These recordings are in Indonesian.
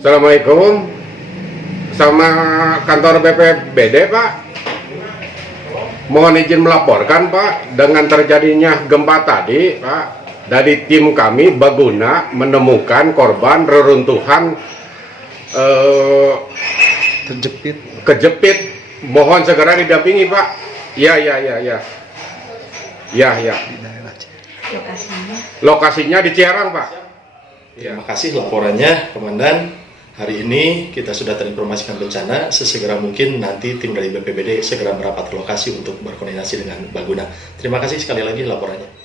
Assalamualaikum, sama kantor BPBD Pak. Mohon izin melaporkan Pak, dengan terjadinya gempa tadi Pak, dari tim kami berguna menemukan korban reruntuhan kejepit. Mohon segera didampingi Pak. Ya. Lokasinya di Ciarang Pak. Terima kasih laporannya, Komandan. Hari ini kita sudah terinformasikan bencana, sesegera mungkin nanti tim dari BPBD segera merapat ke lokasi untuk berkoordinasi dengan Baguna. Terima kasih sekali lagi laporannya.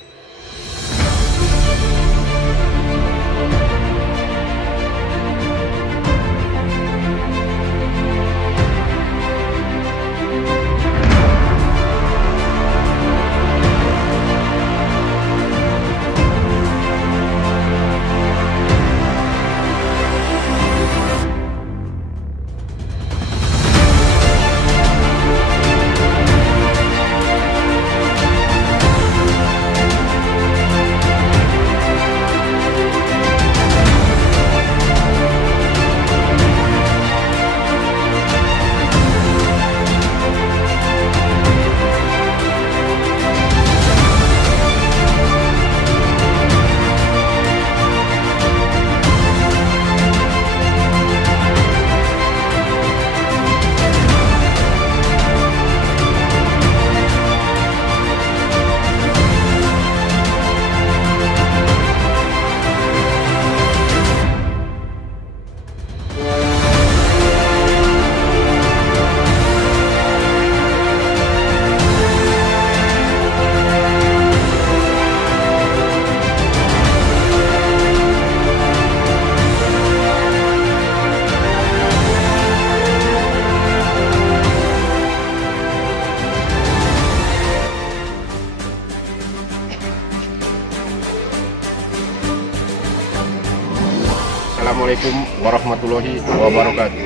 Assalamualaikum warahmatullahi wabarakatuh.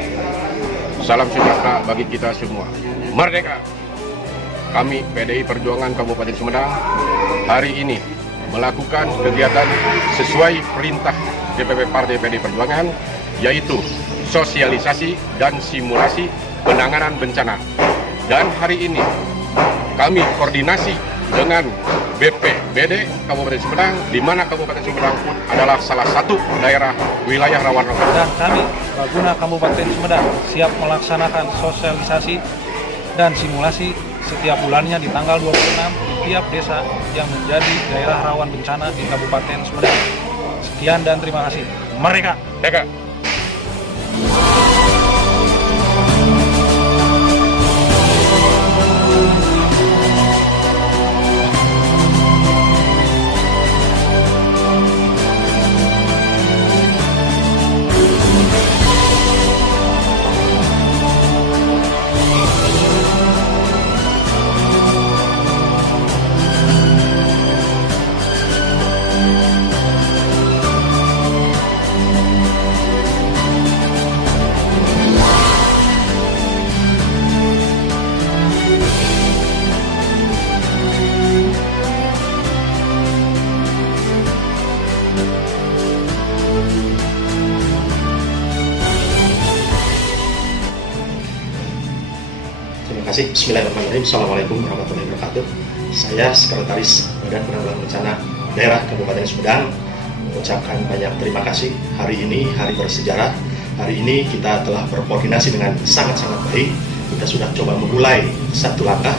Salam sejahtera bagi kita semua. Merdeka! Kami PDI Perjuangan Kabupaten Sumedang hari ini melakukan kegiatan sesuai perintah DPP Partai PDI Perjuangan, yaitu sosialisasi dan simulasi penanganan bencana. Dan hari ini kami koordinasi dengan BPBD Kabupaten Sumedang, di mana Kabupaten Sumedang pun adalah salah satu daerah wilayah rawan longsor. Dan kami, Baguna Kabupaten Sumedang, siap melaksanakan sosialisasi dan simulasi setiap bulannya di tanggal 26 di tiap desa yang menjadi daerah rawan bencana di Kabupaten Sumedang. Sekian dan terima kasih. Merdeka! Merdeka! Terima kasih. Bismillahirrahmanirrahim. Assalamualaikum warahmatullahi wabarakatuh. Saya Sekretaris Badan Penanggulangan Bencana Daerah Kabupaten Sumedang mengucapkan banyak terima kasih. Hari ini hari bersejarah. Hari ini kita telah berkoordinasi dengan sangat-sangat baik. Kita sudah coba memulai satu langkah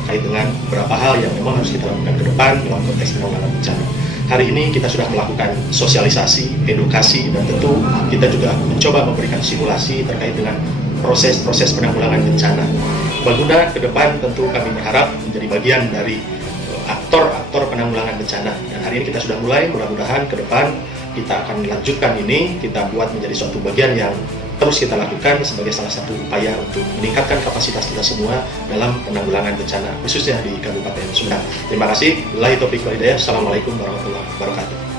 terkait dengan beberapa hal yang memang harus kita lakukan ke depan dalam konteks penanggulangan bencana. Hari ini kita sudah melakukan sosialisasi, edukasi, dan tentu kita juga mencoba memberikan simulasi terkait dengan proses-proses penanggulangan bencana. Baguna ke depan tentu kami berharap menjadi bagian dari aktor-aktor penanggulangan bencana. Dan hari ini kita sudah mulai, mudah-mudahan ke depan kita akan melanjutkan ini, kita buat menjadi suatu bagian yang terus kita lakukan sebagai salah satu upaya untuk meningkatkan kapasitas kita semua dalam penanggulangan bencana, khususnya di Kabupaten Sumedang. Terima kasih. Wabillahi taufiq wal hidayah. Assalamualaikum warahmatullahi wabarakatuh.